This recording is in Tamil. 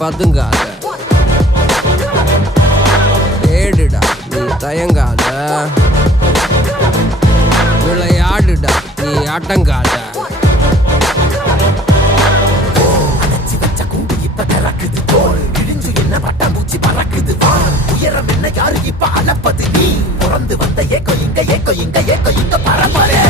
பதுங்காத, தேடுடா நீ தயங்காத, விளையாடுடா நீ ஆட்டங்காத. பட்டாம்பூச்சி பறக்குது வா, உயரம் என்ன யாரு இப்ப அளப்பது, நீ பிறந்து வந்த ஏக்கோ இங்க பரம்பரை.